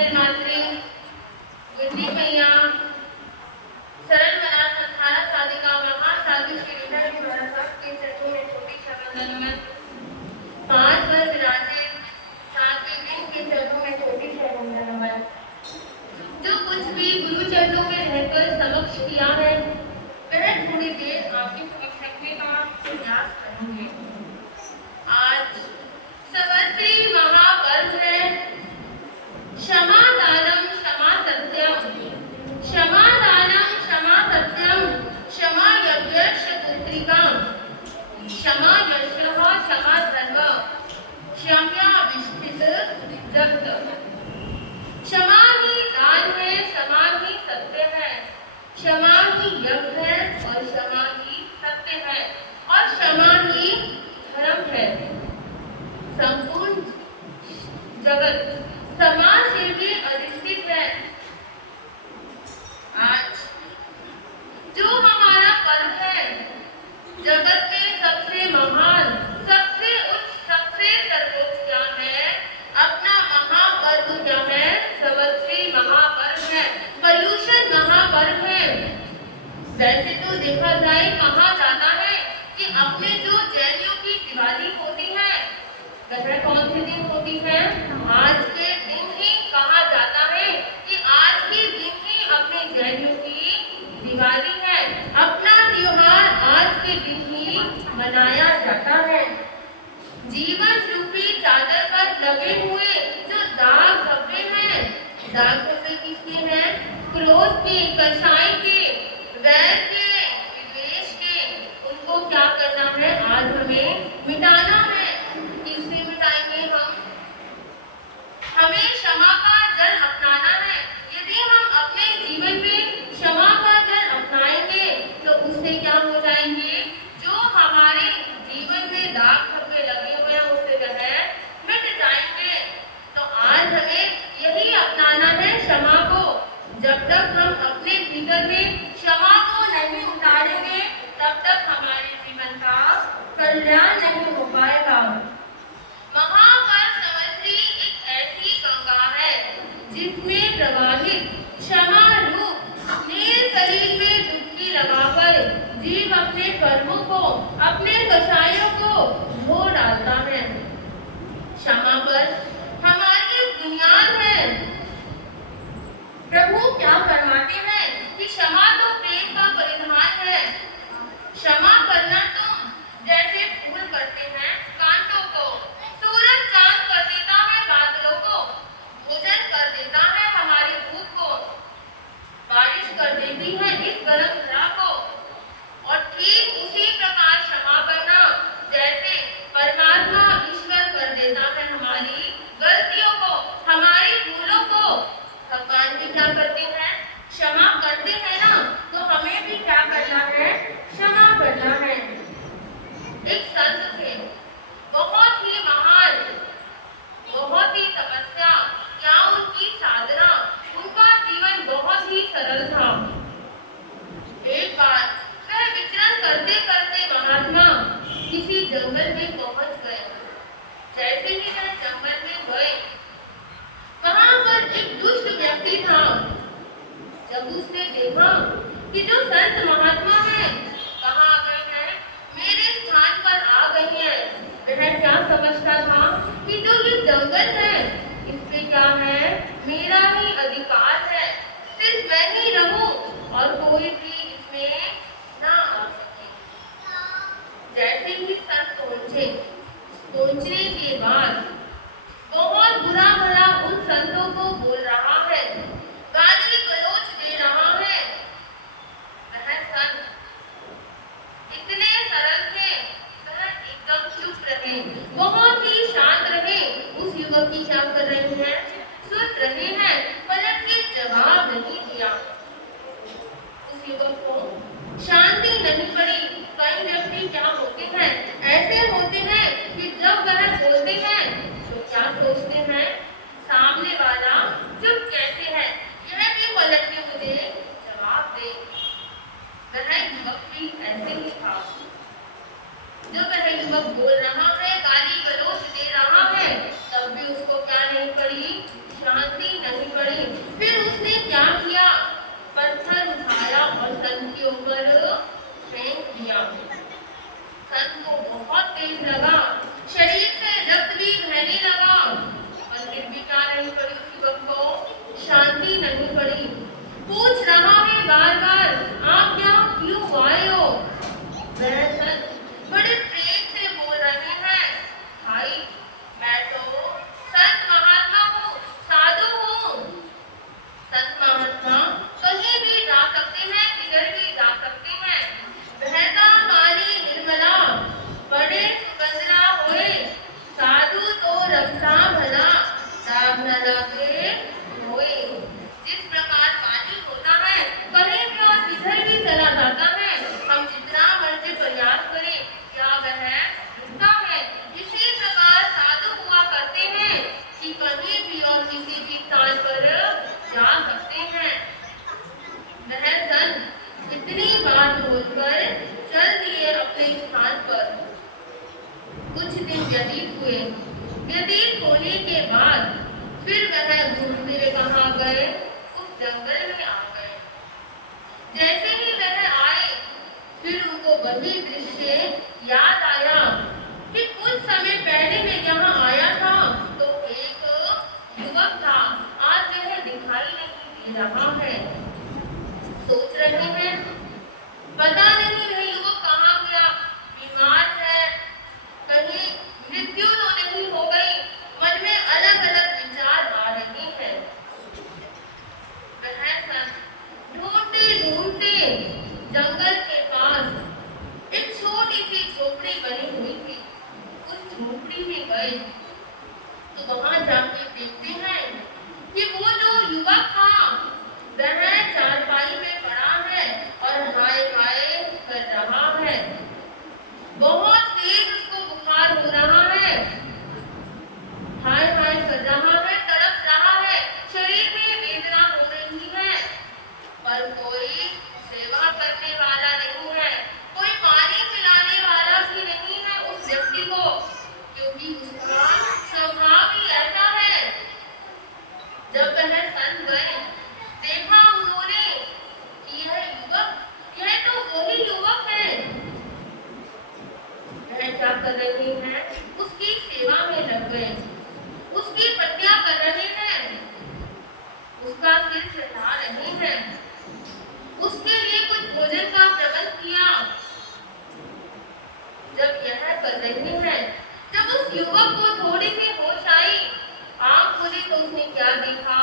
निर्मात्री बुद्धि मैया सरल मना संसारा साधिका महासाधु श्री विद्या की महाराज के चरणों में छोटी शरण में 5 वर्ष विराजे सातवें दिन के चरणों में छोटी शरण में जो कुछ भी गुरु चरणों में रहकर समक्ष किया है वह थोड़ी देर आपके समक्ष रखने का प्रयास करेंगे। आज सवत्री महापर्व है। क्षमा दानम क्षमा सत्यम, क्षमा दानम क्षमा सत्यम, क्षमा यज्ञ पुत्रिका, क्षमा यशः क्षमा धर्म, क्षम्या विष्ठित जगत। क्षमा ही दान है, क्षमा ही सत्य है, क्षमा ही यज्ञ है और क्षमा ही सत्य है और क्षमा ही धर्म है। संपूर्ण जगत समाज से भी अधिष्ठित है। आज जो हमारा पर्व है जगत में सबसे महान, सबसे उच्च, सबसे सर्वोच्च क्या है? अपना महापर्व क्या है? सवत्री महापर्व है, पर्युषण महापर्व है। वैसे तो देखा जाए कहा जाता है कि अपने जो जैनियों की दिवाली होती है वह कौन से दिन होती है? आज के दिन ही कहा जाता है कि आज के दिन ही अपने जैनियों की दिवाली है। अपना त्योहार आज के दिन ही मनाया जाता है। जीवन रूपी चादर पर लगे हुए जो दाग धब्बे हैं, दाग धब्बे किसके हैं? क्रोध के, कषाय के, वैर के, विद्वेष के, उनको क्या करना है? आज हमें मिटाना है। किससे मिटाएंगे हम? हमें क्षमा का जल अपनाना है। यदि हम अपने जीवन में क्षमा का जल अपनाएंगे तो उससे क्या हो जाएंगे? जो हमारे जीवन में दाग धब्बे लगे हुए हैं उससे वह मिट जाएंगे। तो आज हमें यही अपनाना है, क्षमा को। जब तक हम अपने भीतर में क्षमा को नहीं उतारेंगे तब तक हमारे जीवन का कल्याण नहीं हो पाएगा। महापर्व सवत्री एक ऐसी गंगा है जिसमें प्रवाहित क्षमा रूप नील शरीर में डुबकी लगाकर जीव अपने कर्मों को, अपने कषायों को धो डालता है। क्षमा पर हमारी बुनियाद है। प्रभु क्या फरमाते हैं कि क्षमा तो प्रेम का परिधान है। क्षमा करना तुम जैसे फूल करते हैं कांटों को, सूरज चांद कर देता है बादलों को, भोजन कर देता है हमारी भूख को, बारिश कर देती है इस गर्म धरा को। और ठीक उसी प्रकार क्षमा करना जैसे परमात्मा ईश्वर कर देता है हमारी गलतियों को, हमारी भूलों को। भगवान भी क्या करते हैं? क्षमा करते हैं ना, तो हमें भी क्या करना है? क्षमा करना है। एक संत थे, बहुत ही महान, बहुत ही तपस्या, क्या उनकी साधना, उनका जीवन बहुत ही सरल था। एक बार वह विचरण करते करते महात्मा किसी जंगल में पहुंच गए। जैसे ही वह जंगल में गए वहां पर एक दुष्ट व्यक्ति था। जब उसने देखा कि जो संत महात्मा है कहाँ आ गए हैं, मेरे स्थान पर आ गए हैं, वह क्या समझता था कि जो ये जंगल है इस पे क्या है? मेरा ही अधिकार है, सिर्फ मैं ही रहूं और कोई भी इसमें ना आ सके। जैसे ही संत पहुंचने के बाद बहुत बुरा भला उन संतों को बोल रहा है, गाली गलौज दे रहा है। वह संत इतने सरल थे, वह एकदम चुप रहे, बहुत ही शांत रहे। उस युवक की क्या कर रही है? सुन के व्यतीत होने के बाद फिर वह घूमते हुए कहाँ गए? उस जंगल में आ गए। जैसे ही वह आए फिर उनको वही दृश्य याद आया कि कुछ समय पहले मैं यहाँ आया था तो एक युवक था, आज वह दिखाई नहीं दे रहा है। सोच रहे हैं पता नहीं वह युवक कहाँ गया, बीमार है, कहीं मृत्यु तो नहीं हो गई। मन में अलग अलग विचार आ रहे हैं। वह सब ढूंढते ढूंढते जंगल के पास एक छोटी सी झोपड़ी बनी हुई थी, उस झोपड़ी में गए तो वहां जाके देखते हैं कि वो जो युवक था वह चारपाई में पड़ा है और हाय हाय कर रहा है। बहुत तेज उसको बुखार हो रहा है, हाय हाय कर रहा है, तड़प रहा है, शरीर में वेदना हो रही है, पर कोई सेवा करने वाला नहीं है, कोई पानी पिलाने वाला भी नहीं है उस व्यक्ति को, क्योंकि उसका स्वभाव ही ऐसा है। जब वह संत गए देखा उन्होंने कि यह युवक, यह तो वही युवक है। वह क्या कर रहे हैं? उसकी सेवा में लग गए, उसकी पट्टियां कर रहे हैं, उसका सिर चढ़ा रहे हैं, उसके लिए कुछ भोजन का प्रबंध किया। जब यह कर रहे हैं, जब उस युवक को थोड़ी सी होश आई, आंख खोली तो उसने क्या देखा?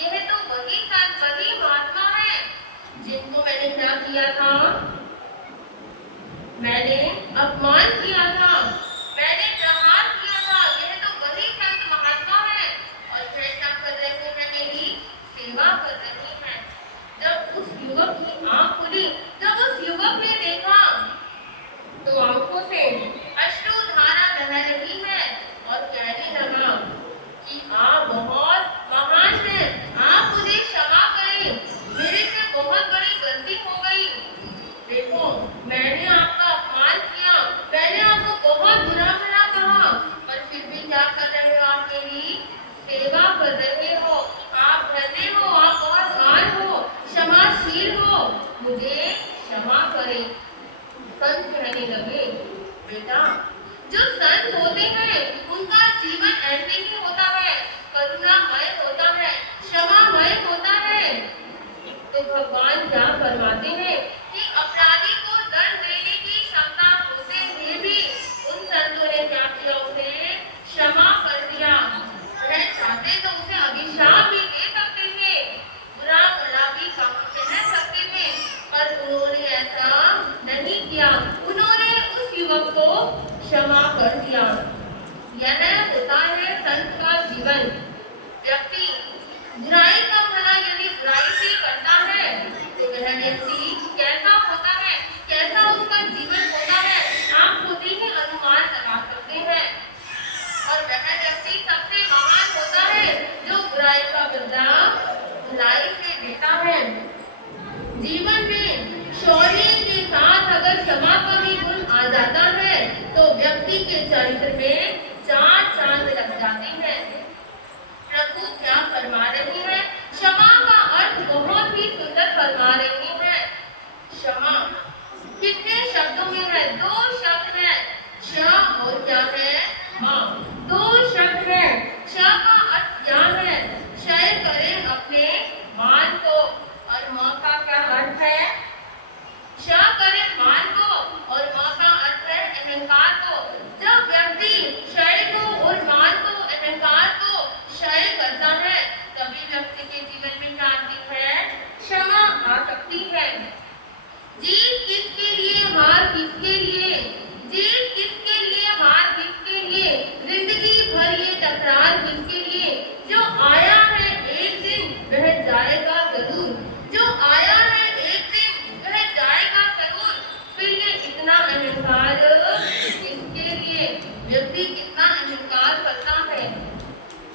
यह तो वही संत, वही महात्मा है जिनको मैंने क्या किया था? मैंने अपमान किया था, मैंने प्रहार किया था। यह तो वही संत महात्मा है और फिर क्या कर रहे हैं? मेरी सेवा कर रहे हैं। जब उस युवक की आंख खुली, जब उस युवक ने देखा तो आंखों से अश्रु धारा बह रही है और कहने लगा कि आप बहुत महान हैं, आप मुझे क्षमा करें, मेरे से बहुत बड़ी गलती हो गई। देखो मैंने आपका अपमान किया, मैंने आपको बहुत बुरा भला कहा, पर फिर भी क्या कर रहे हो? आप मेरी सेवा कर रहे हो, आप धन्य हो, आप बहुत महान हो, क्षमाशील हो, मुझे क्षमा करें। संत कहने लगे बेटा, जो संत होते हैं उनका जीवन ऐसे ही होता है, करुणामय होता है, क्षमामय होता है। तो भगवान क्या फरमाते हैं कि अपराधी को दंड देने की क्षमता होते हुए भी उन संतों ने क्या किया? उसे क्षमा कर दिया। वह चाहते तो उसे अभिशाप भी दे सकते थे, बुरा भला भी कह सकते थे, पर उन्होंने ऐसा नहीं किया। उन्होंने उस युवक को क्षमा कर दिया। यह होता है संत का जीवन। व्यक्ति बुराई का भला यदि बुराई से करता है तो वह व्यक्ति कैसा होता है, कैसा उसका जीवन होता है, आप खुद ही अनुमान लगा सकते हैं। और वह व्यक्ति सबसे महान होता है जो बुराई का बदला भलाई से देता है। जीवन में शौर्य के साथ अगर क्षमा का भी गुण आ जाता है तो व्यक्ति के चरित्र में चार चांद लग जाते हैं। प्रभु क्या फरमा रही है? क्षमा का अर्थ बहुत ही सुंदर फरमा रही है। क्षमा कितने शब्दों में है? दो शब्द है, क्ष और क्या है? हाँ, दो शब्द है। क्ष का अर्थ क्या है? क्षय करें अपने मान को, और म का क्या अर्थ है? क्ष करें मान को और म का अर्थ है अहंकार को। जब व्यक्ति क्षय को और मान को, अहंकार को क्षय करता है तभी व्यक्ति के जीवन में क्या आती है? क्षमा आ सकती है। जीत किसके लिए, हार किसके लिए? जीत किसके लिए, हार किसके लिए? जिंदगी भर ये टकरार किसके लिए? जो आया है एक दिन वह जाएगा जरूर, जो आया है एक दिन वह जाएगा जरूर। फिर ये इतना अहंकार किसके लिए? व्यक्ति कितना अहंकार करता है,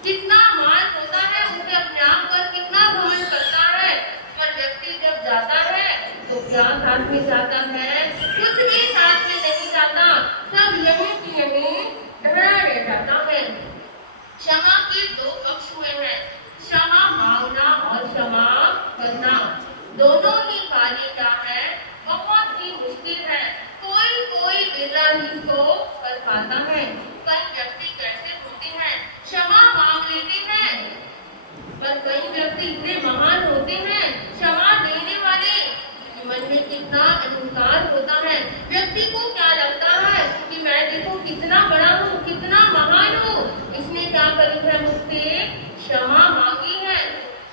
कितना मान होता है, उसे अपने आप पर कितना घमंड करता है, पर व्यक्ति जब जाता है तो क्या साथ में जाता है? कुछ भी साथ में नहीं जाता, सब यहीं की यहीं रह कितने महान होते हैं, क्षमा देने वाले। मन में कितना अहंकार होता है, व्यक्ति को क्या लगता है कि मैं देखो कितना बड़ा हूँ, कितना महान हूँ, इसने क्या करी है मुझसे क्षमा मांगी है।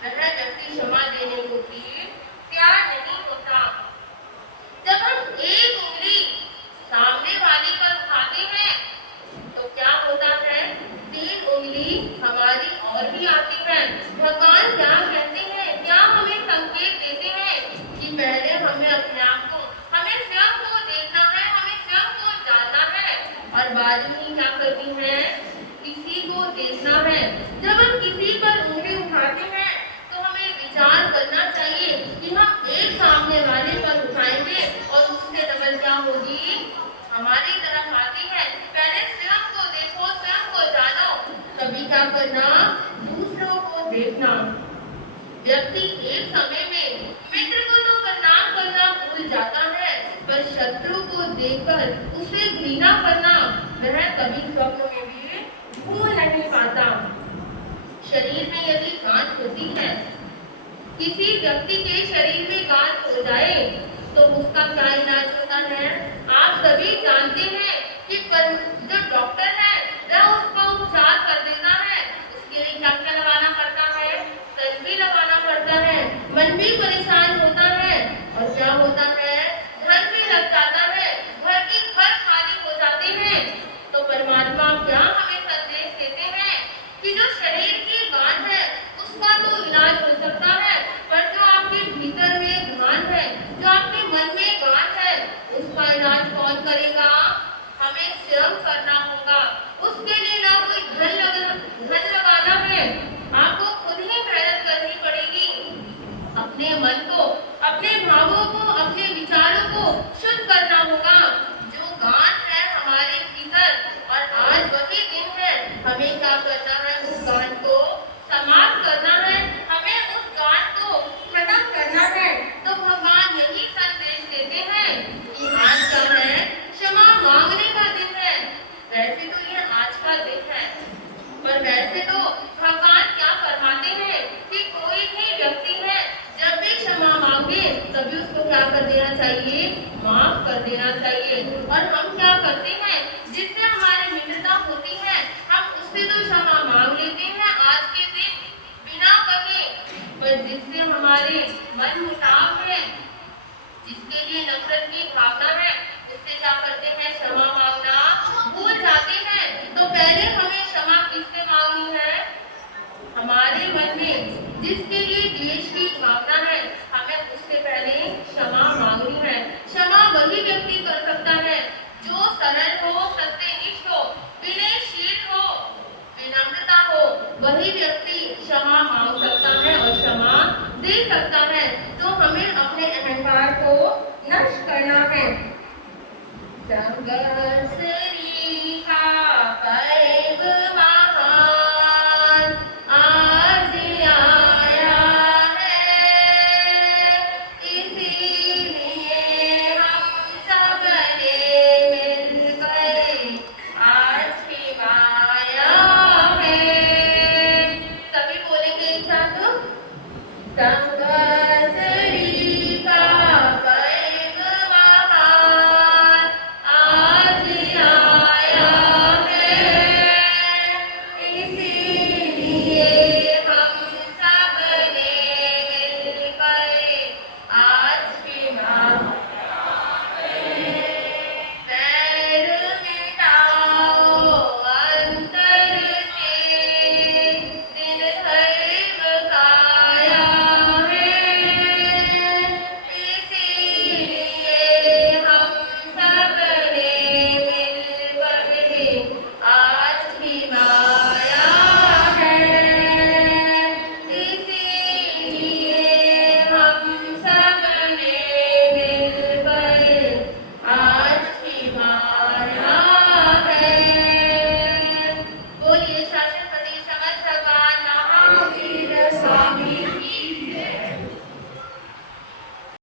वह व्यक्ति क्षमा देने को भी तैयार नहीं होता। जब हम एक उंगली सामने वाली पर उठाते हैं तो क्या होता है, 3 उंगली हमारी और भी आती है। भगवान क्या कहते हैं, क्या हमें संकेत देते हैं कि पहले हमें अपने आप को, हमें स्वयं को देखना है, हमें स्वयं को जानना है और बाद में क्या करनी है, किसी को देखना है। जब हम किसी पर उंगली उठाते हैं तो हमें विचार करना चाहिए कि हम एक सामने वाले पर उठाएंगे और उससे डबल क्या होगी, हमारी तरफ आती है। पहले स्वयं को देखो, स्वयं को जानो, तभी क्या करना, दूसरों को देखना। व्यक्ति एक समय में मित्र को तो प्रणाम करना भूल जाता है, पर शत्रु को देखकर उसे घृणा करना वह कभी स्वप्न में भी भूल नहीं पाता। शरीर में यदि गांठ होती है, किसी व्यक्ति के शरीर में गांठ हो जाए तो उसका क्या इलाज होता है, आप सभी जानते हैं कि जो डॉक्टर है वह उसका उपचार कर देता है। उसके लिए क्या क्या लगाना पड़ता है, तंज भी लगाना पड़ता है, मन भी परेशान होता है और क्या होता है, धन भी लग जाता है, घर की घर खाली हो जाते हैं। तो परमात्मा क्या हमें संदेश देते हैं कि जो शरीर की गांठ है उसका तो इलाज हो सकता है, पर जो आपके भीतर में गांठ है, जो आपके मन में गांठ है, उसका इलाज कौन करेगा, हमें स्वयं करना होगा। उसके लिए ना कोई धन लगाना है, आपको खुद ही मेहनत करनी पड़ेगी। अपने मन को, अपने भावों को, अपने विचारों को शुद्ध करना होगा। जो गांठ है हमारे भीतर, और आज वही दिन है, हमें क्या करना है, उस गांठ को समाप्त करना है, हमें उस गांठ को खत्म करना है। तो भगवान यही संदेश देते हैं कि आज क्या है, क्षमा मांगने का दिन है। वैसे तो ये आज का दिन है, पर वैसे तो भगवान क्या फरमाते हैं कि कोई भी व्यक्ति है जब भी क्षमा मांगे तभी उसको क्या कर देना चाहिए, माफ कर देना चाहिए। और हम क्या करते हैं, जिससे हमारी मित्रता होती है हम उससे तो क्षमा मांग लेते हैं आज के दिन बिना कहे, पर जिससे हमारे मन मुटाव है, जिसके लिए नफरत की भावना है, उससे क्या करते हैं, क्षमा मांगना भूल जाते हैं। तो पहले हमें क्षमा किससे मांगनी है, हमारे मन में जिसके लिए द्वेष की भावना है, हमें उससे पहले क्षमा मांगनी है। क्षमा वही व्यक्ति कर सकता है जो सरल हो, सत्यनिष्ठ हो, विनयशील हो, विनम्रता हो, वही व्यक्ति क्षमा मांग सकता है और क्षमा दे सकता है। तो हमें अपने अहंकार को नष्ट करना है। संगसरी का पर्व महान आज आया है, इसीलिए हम सब ने मिलकर आज की माया है। सभी बोलेंगे एक साथ, संग